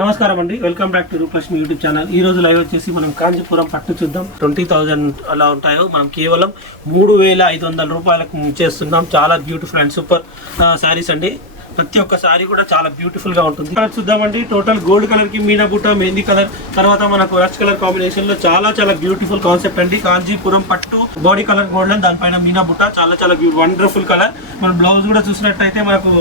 నమస్కారం అండి, welcome back to Rupalakshmi YouTube channel. ఈ రోజు లైవ్ వచ్చేసి మనం కాంచీపురం పట్టు చూద్దాం. 20,000 అలా ఉంటాయో మనం కేవలం 3,500 రూపాయలకు చేస్తున్నాం. చాలా బ్యూటిఫుల్ అండ్ సూపర్ శారీస్ అండి. ప్రతి ఒక్క సారీ కూడా చాలా బ్యూటిఫుల్ గా ఉంటుంది. కలర్ చూద్దామండి. టోటల్ గోల్డ్ కలర్ కి మీనా బుట్ట, మెహందీ కలర్, తర్వాత మనకు రచ్ కలర్ కాంబినేషన్ లో చాలా బ్యూటిఫుల్ కాన్సెప్ట్ అండి. కాంచీపురం పట్టు బాడీ కలర్ గోల్డెన్, దానిపైన మీనా బుట్ట, చాలా వండర్ఫుల్ కలర్. మన బ్లౌజ్ కూడా చూసినట్టయితే మనకు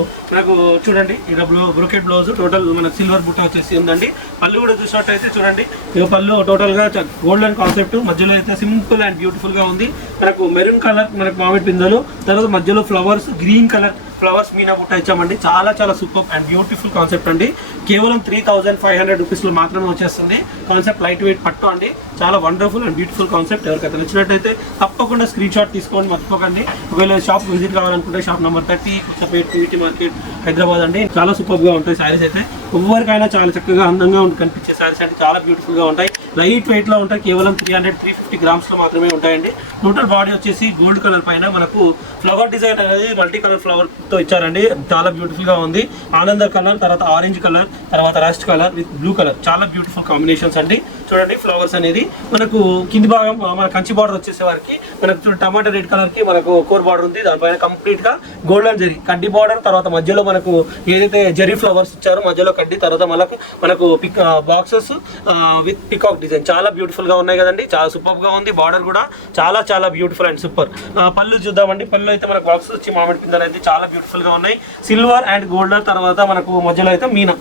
చూడండి, ఇక్కడ బ్రోకెట్ బ్లౌజ్, టోటల్ మనకు సిల్వర్ బుట్ట వచ్చేసి ఉందండి. పళ్ళు కూడా చూసినట్టయితే చూడండి, ఇక పళ్ళు టోటల్ గా గోల్డెన్ కాన్సెప్ట్, మధ్యలో అయితే సింపుల్ అండ్ బ్యూటిఫుల్ గా ఉంది. మనకు మెరూన్ కలర్, మనకు మామిడి పిందెలు, తర్వాత మధ్యలో flowers, green colour flowers Meena బుట్ట ఇచ్చామండి. చాలా సూపర్ అండ్ బ్యూటిఫుల్ కాన్సెప్ట్ అండి. కేవలం 3,500 రూపీస్ లో మాత్రమే వచ్చేస్తుంది. కాన్సెప్ట్ లైట్ వెయిట్ పట్టు అండి. చాలా వండర్ఫుల్ అండ్ బ్యూటిఫుల్ కాన్సెప్ట్. ఎవరికైతే నచ్చినట్టయితే తప్పకుండా స్క్రీన్ షాట్ తీసుకోండి, మర్చిపోకండి. ఒకవేళ షాప్ విజిట్ కావాలనుకుంటే షాప్ నెంబర్ 30 కుర్చపేట్ పీవీటీ మార్కెట్ హైదరాబాద్ అండి. చాలా సూపర్ గా ఉంటాయి శారీస్ అయితే. ఎవరికైనా చాలా చక్కగా అందంగా కనిపించే శారీస్ అంటే చాలా బ్యూటిఫుల్ గా ఉంటాయి. లైట్ వెయిట్ లో ఉంటాయి. కేవలం 350 గ్రామ్స్ లో మాత్రమే ఉంటాయండి. టోటల్ బాడీ వచ్చేసి గోల్డ్ కలర్ పైన మనకు ఫ్లవర్ డిజైన్ అనేది మల్టీ కలర్ ఫ్లవర్ తో ఇచ్చారండి. చాలా బ్యూటిఫుల్ గా ఉంది. ఆనంద కలర్, తర్వాత ఆరెంజ్ కలర్, తర్వాత rust colour with blue colour, చాలా బ్యూటిఫుల్ కాంబినేషన్స్ అండి. చూడండి, ఫ్లవర్స్ అనేది మనకు కింది భాగం మన కంచి బార్డర్ వచ్చేసే వారికి మనకు టమాటా రెడ్ కలర్ కి మనకు కోర్ బార్డర్ ఉంది. దానిపైన కంప్లీట్ గా గోల్డెన్ జరీ కడ్డీ బార్డర్, తర్వాత మధ్యలో మనకు ఏదైతే జరీ ఫ్లవర్స్ ఇచ్చారో మధ్యలో కడ్డీ, తర్వాత మనకు బాక్సెస్ విత్ పికాక్ డిజైన్, చాలా బ్యూటిఫుల్ గా ఉన్నాయి కదండి. చాలా సూపర్ గా ఉంది. బార్డర్ కూడా చాలా బ్యూటిఫుల్ అండ్ సూపర్. పళ్ళు చూద్దామండి. పళ్ళు అయితే మనకు బాక్స్ వచ్చి మామిడి పిందెలు అయితే చాలా బ్యూటిఫుల్ గా ఉన్నాయి. సిల్వర్ అండ్ గోల్డెన్, తర్వాత మనకు మధ్యలో అయితే మీనా,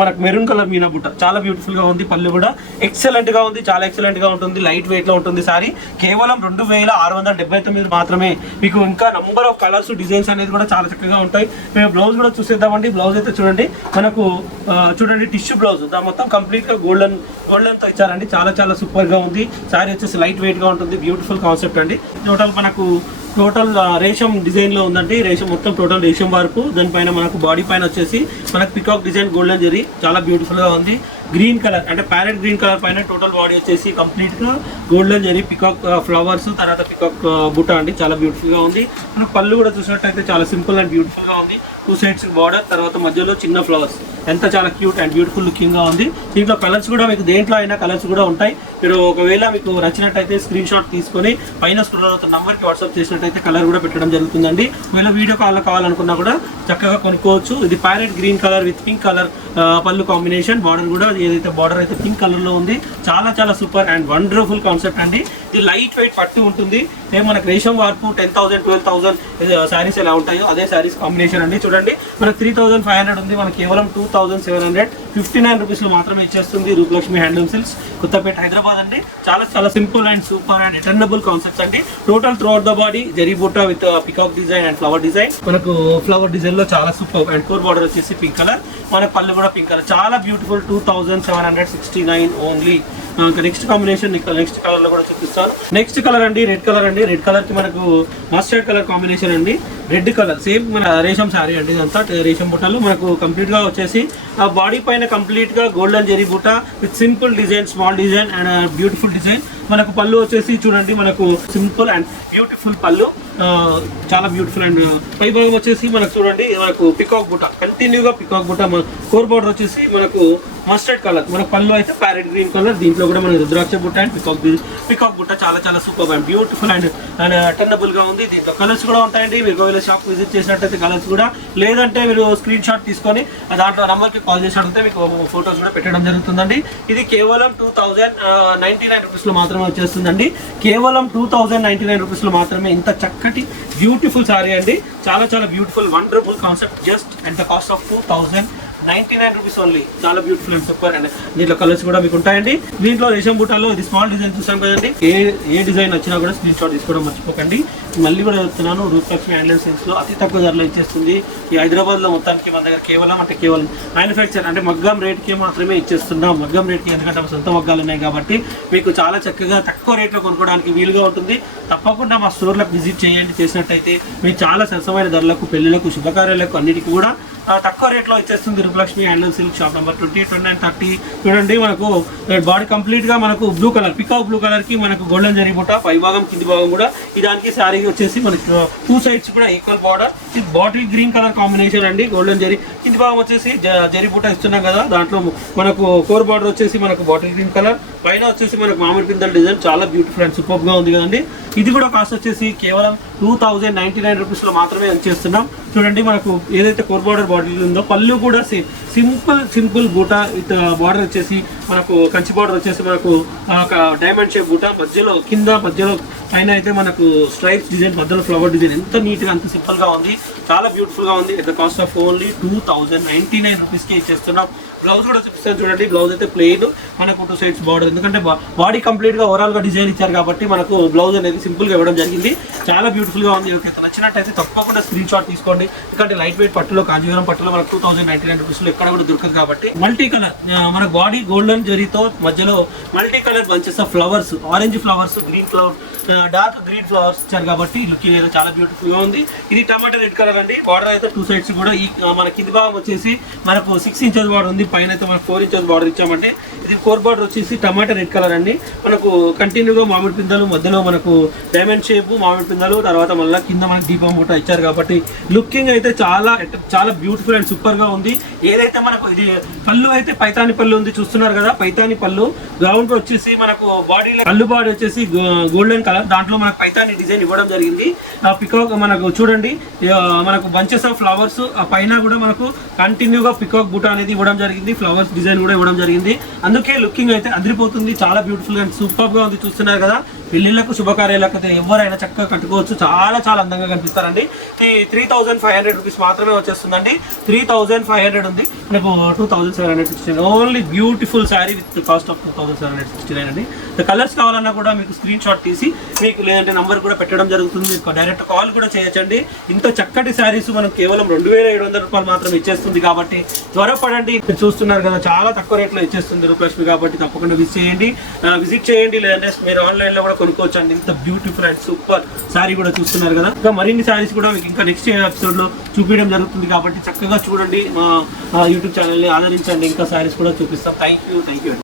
మనకు మెరూన్ కలర్ మీనా బుట్ట, చాలా బ్యూటిఫుల్ గా ఉంది. పళ్ళు కూడా ఎక్సలెంట్ గా ఉంది. చాలా ఎక్సలెంట్ గా ఉంటుంది. లైట్ వెయిట్ లో ఉంటుంది సారీ. కేవలం 2,679 మాత్రమే. మీకు ఇంకా నంబర్ ఆఫ్ కలర్స్, డిజైన్స్ అనేది కూడా చాలా చక్కగా ఉంటాయి. మేము బ్లౌజ్ కూడా చూసేద్దామండి. బ్లౌజ్ అయితే చూడండి, మనకు చూడండి టిష్యూ బ్లౌజ్, మొత్తం కంప్లీట్ గా గోల్డెన్ తో ఇచ్చారండి. చాలా సూపర్ గా ఉంది. సారీ వచ్చేసి లైట్ వెయిట్ గా ఉంటుంది. బ్యూటిఫుల్ కాన్సెప్ట్ అండి. టోటల్ రేషం డిజైన్ లో ఉందండి. రేషం మొత్తం టోటల్ రేషం వరకు. దానిపైన మనకు బాడీ పైన వచ్చేసి మనకు పికాక్ డిజైన్ గోల్డెన్ జరీ, చాలా బ్యూటిఫుల్ గా ఉంది. గ్రీన్ కలర్ అంటే ప్యారెట్ గ్రీన్ కలర్ పైన టోటల్ బాడీ వచ్చేసి కంప్లీట్ గా గోల్డెన్ జరీ, పికాక్ ఫ్లవర్స్, తర్వాత పికాక్ బుట్ట అండి. చాలా బ్యూటిఫుల్ గా ఉంది. మనకు పళ్ళు కూడా చూసినట్టయితే చాలా సింపుల్ అండ్ బ్యూటిఫుల్ గా ఉంది. 2 సైడ్స్ బార్డర్, తర్వాత మధ్యలో చిన్న ఫ్లవర్స్, ఎంత చాలా క్యూట్ అండ్ బ్యూటిఫుల్ లుకింగ్ గా ఉంది. దీంట్లో కలర్స్ కూడా మీకు దేంట్లో అయినా కలర్స్ కూడా ఉంటాయి. మీరు ఒకవేళ మీకు నచ్చినట్టయితే స్క్రీన్ షాట్ తీసుకొని పైన స్క్రోల్ అవుతున్న నంబర్కి వాట్సాప్ చేసినట్టయితే కలర్ కూడా పెట్టడం జరుగుతుందండి. ఒకవేళ వీడియో కాల్లో కావాలనుకున్నా కూడా చక్కగా కొనుక్కోవచ్చు. ఇది parrot green colour with pink colour పళ్ళు కాంబినేషన్. బార్డర్ కూడా ఏదైతే బార్డర్ అయితే పింక్ కలర్ లో ఉంది. చాలా సూపర్ అండ్ వండర్ఫుల్ కాన్సెప్ట్ అండి. ఇది లైట్ వెయిట్ పట్టు ఉంటుంది. మనకు రేషం వార్పు 10,000 12,000 శారీస్ ఎలా ఉంటాయో అదే శారీస్ కాంబినేషన్ అండి. చూడండి, మనకు 3,500 ఉంది. మనకు కేవలం 2,759 రూపీస్ లో మాత్రమే ఇచ్చేస్తుంది. రూపలక్ష్మి హ్యాండ్లూమ్ సిల్క్స్, కొత్తపేట హైదరాబాద్ అండి. చాలా simple and super and eternal concepts అండి. Total throughout the body zari butta with peacock design and flower design. మనకు ఫ్లవర్ డిజైన్ లో చాలా సూపర్ అండ్ కోర్ బార్డర్ వచ్చేసి పింక్ కలర్, మన పళ్ళు కూడా పింక్ కలర్, చాలా beautiful. 2,769 only. Next combination, next colour లో కూడా చూపిస్తాను. నెక్స్ట్ కలర్ అండి రెడ్ కలర్ అండి. రెడ్ కలర్ కి మనకు మస్టర్డ్ కలర్ కాంబినేషన్ అండి. రెడ్ కలర్ సేమ్ మన రేషం శారీ అండి. ఇదంతా రేషం బుట్టలు మనకు కంప్లీట్ గా వచ్చేసి ఆ బాడీ పైన కంప్లీట్ గా golden zari butta with simple design, small design and beautiful design. మనకు పళ్ళు వచ్చేసి చూడండి, మనకు సింపుల్ అండ్ బ్యూటిఫుల్ పళ్ళు, చాలా బ్యూటిఫుల్. అండ్ పై భాగం వచ్చేసి మనకు చూడండి, మనకు పికాక్ బుట్ట, కంటిన్యూగా పికాక్ బుట్ట. కోర్ బార్డర్ వచ్చేసి మనకు మస్టర్డ్ కలర్, మనకు పళ్ళు అయితే ప్యారెట్ గ్రీన్ కలర్. దీంట్లో కూడా మనకు రుద్రాక్ష బుట్ట అండ్ పికాక్ బుట్ట, చాలా super and beautiful and turnable గా ఉంది. దీంట్లో కలర్స్ కూడా ఉంటాయండి. మీరు ఒకవేళ షాప్ విజిట్ చేసినట్టయితే కలర్స్ కూడా, లేదంటే మీరు స్క్రీన్ షాట్ తీసుకొని దాంట్లో నంబర్కి కాల్ చేసి అడిగితే మీకు ఫొటోస్ కూడా పెట్టడం జరుగుతుందండి. ఇది కేవలం 2,099 రూపీస్ లో మాత్రమే వచ్చేస్తుందండి. కేవలం 2,099 రూపీస్ లో మాత్రమే ఇంత చక్కటి బ్యూటిఫుల్ సారీ అండి. చాలా beautiful wonderful concept. Just at the cost of 2,099 rupees only. చాలా బ్యూటిఫుల్ అండ్ సూపర్ అండి. దీంట్లో కలర్స్ కూడా మీకు ఉంటాయండి. దీంట్లో రేషం బుట్టాలో ఇది స్మాల్ డిజైన్ చూసాం కదండి. ఏ డిజైన్ వచ్చినా కూడా స్క్రీన్ షాట్ తీసుకోవడం మర్చిపోకండి. మళ్ళీ కూడా చెప్తున్నాను, రూపలక్ష్మి హ్యాండ్లూమ్ సిల్క్స్ లో అతి తక్కువ ధరలో ఇచ్చేస్తుంది. ఈ హైదరాబాద్ లో మొత్తానికి మన దగ్గర కేవలం మ్యానుఫ్యాక్చర్ అంటే మగ్గం రేట్కి మాత్రమే ఇచ్చేస్తున్నాం. మగ్గం రేట్కి, ఎందుకంటే సొంత మగ్గాలు ఉన్నాయి కాబట్టి మీకు చాలా చక్కగా తక్కువ రేట్లో కొనుక్కోవడానికి వీలుగా ఉంటుంది. తప్పకుండా మా స్టోర్లకు విజిట్ చేయండి. చేసినట్టయితే మీకు చాలా సరసమైన ధరలకు, పెళ్లిలకు, శుభకార్యాలకు అన్నిటికీ కూడా తక్కువ రేట్లో ఇచ్చేస్తుంది Rupalakshmi handloom silk shop number 20, 29, 30. చూడండి మనకు బాడీ కంప్లీట్ గా మనకు blue colour peacock blue colour కి మనకు గోల్డెన్ జరీ బూట పై భాగం కింది భాగం కూడా ఈ దానికి శారీ వచ్చేసి మనకి 2 సైడ్స్ కూడా ఈక్వల్ బార్డర్. ఇది బాటిల్ గ్రీన్ కలర్ కాంబినేషన్ అండి. గోల్డెన్ జరీ కింది భాగం వచ్చేసి జరీ బూట ఇస్తున్నాం కదా, దాంట్లో మనకు కోర్ బార్డర్ వచ్చేసి మనకు బాటిల్ గ్రీన్ కలర్, పైన వచ్చేసి మనకు మామిడి పిందల డిజైన్ చాలా బ్యూటిఫుల్ అండ్ సూపర్ గా ఉంది కదండి. ఇది కూడా కాస్ట్ వచ్చేసి కేవలం 2099 రూపీస్ లో మాత్రమే చేస్తున్నాం. చూడండి మనకు ఏదైతే కోర్ బార్డర్ బాటిల్ ఉందో పళ్ళు కూడా సింపుల్ బూట విత్ బార్డర్ వచ్చేసి మనకు కంచి బార్డర్ వచ్చేసి మనకు డైమండ్ షేప్ బూట, మధ్యలో పైన అయితే మనకు స్ట్రైప్స్ డిజైన్, మధ్యలో ఫ్లవర్ డిజైన్ ఎంత నీట్ గా అంత సింపుల్ గా ఉంది, చాలా బ్యూటిఫుల్ గా ఉంది. At the cost of only 2099 rupees కి ఇచ్చేస్తున్నాం. బ్లౌజ్ కూడా చూపిస్తాను చూడండి. బ్లౌజ్ అయితే ప్లెయిన్, మనకు 2 సైడ్స్ బార్డర్, ఎందుకంటే బాడీ కంప్లీట్ గా ఓవరాల్ గా డిజైన్ ఇచ్చారు కాబట్టి మనకు బ్లౌజ్ అనేది సింపుల్ గా ఇవ్వడం జరిగింది. చాలా బ్యూటిఫుల్ గా ఉంది. ఓకే, నచ్చినట్టయితే తప్పకుండా స్క్రీన్ షాట్ తీసుకోండి. ఎందుకంటే లైట్ వెయిట్ పట్టులో, కాంజీవరం పట్టులో మనకు 2099 రూపీస్ లో ఎక్కడ కూడా దొరకదు కాబట్టి. మల్టీ కలర్ మనకు బాడీ గోల్డెన్ జరీతో మధ్యలో multi colour bunches of flowers, orange flowers, green flower, dark green flowers ఇచ్చారు కాబట్టి లుకింగ్ అయితే చాలా బ్యూటిఫుల్ గా ఉంది. ఇది టమాటా రెడ్ కలర్ అండి. బార్డర్ అయితే 2 సైడ్స్ కూడా ఈ మన కింది భాగం వచ్చేసి మనకు 6 ఇంచెస్ బార్డర్ ఉంది, పైన అయితే మనకు 4 ఇంచెస్ బార్డర్ ఇచ్చామంటే ఇది కోర్ బార్డర్ వచ్చేసి టమాటా రెడ్ కలర్ అండి. మనకు కంటిన్యూగా మామిడి పిందలు, మధ్యలో మనకు డైమండ్ షేప్ మామిడి పిందలు, తర్వాత మళ్ళీ కింద మనకు దీపం మూట ఇచ్చారు కాబట్టి లుకింగ్ అయితే చాలా బ్యూటిఫుల్ అండ్ సూపర్ గా ఉంది. ఏదైతే మనకు ఇది పళ్ళు అయితే పైతాని పళ్ళు ఉంది, చూస్తున్నారు కదా పైతాని పళ్ళు. గ్రౌండ్ వచ్చేసి మనకు బాడీలో పళ్ళు బాడీ వచ్చేసి గోల్డెన్ కలర్, దాంట్లో మనకు పైతాని డిజైన్ ఇవ్వడం జరిగింది. పికాక్ మనకు చూడండి మనకు బంచెస్ ఆఫ్ ఫ్లవర్స్, పైన కూడా మనకు కంటిన్యూగా పికాక్ బూట అనేది ఇవ్వడం జరిగింది, ఫ్లవర్స్ డిజైన్ కూడా ఇవ్వడం జరిగింది. అందుకే లుకింగ్ అయితే అదిరిపోతుంది, చాలా బ్యూటిఫుల్ అండ్ సూపర్ గా ఉంది. చూస్తున్నారు కదా, పెళ్లిళ్లకు శుభకార్యాలకు అయితే ఎవరైనా చక్కగా కట్టుకోవచ్చు, చాలా అందంగా కనిపిస్తారండి. ఈ 3500 రూపీస్ మాత్రమే వచ్చేస్తుందండి. 3500 ఉంది, మనకు 2769 only. Beautiful sari with cost of 2769 అండి. కలర్స్ కావాలన్నా కూడా మీకు స్క్రీన్ షాట్ తీసి మీకు లేదంటే నంబర్ కూడా పెట్టడం జరుగుతుంది, డైరెక్ట్ కాల్ కూడా చేయొచ్చండి. ఇంత చక్కటి శారీస్ మనం కేవలం 2700 రూపాయలు మాత్రం ఇచ్చేస్తుంది కాబట్టి త్వరపడండి. మీరు చూస్తున్నారు కదా, చాలా తక్కువ రేట్లో ఇచ్చేస్తుంది రూపలక్ష్మి కాబట్టి తప్పకుండా విజిట్ చేయండి, లేదంటే మీరు ఆన్లైన్ లో కూడా కొనుక్కోవచ్చు అండి. ఇంత బ్యూటిఫుల్ అండ్ సూపర్ శారీ కూడా చూస్తున్నారు కదా. ఇంకా మరిన్ని శారీస్ కూడా మీకు ఇంకా నెక్స్ట్ ఎపిసోడ్ లో చూపించడం జరుగుతుంది కాబట్టి చక్కగా చూడండి, మా యూట్యూబ్ ఛానల్ ని ఆదరించండి. ఇంకా శారీస్ కూడా చూపిస్తాం. Thank you.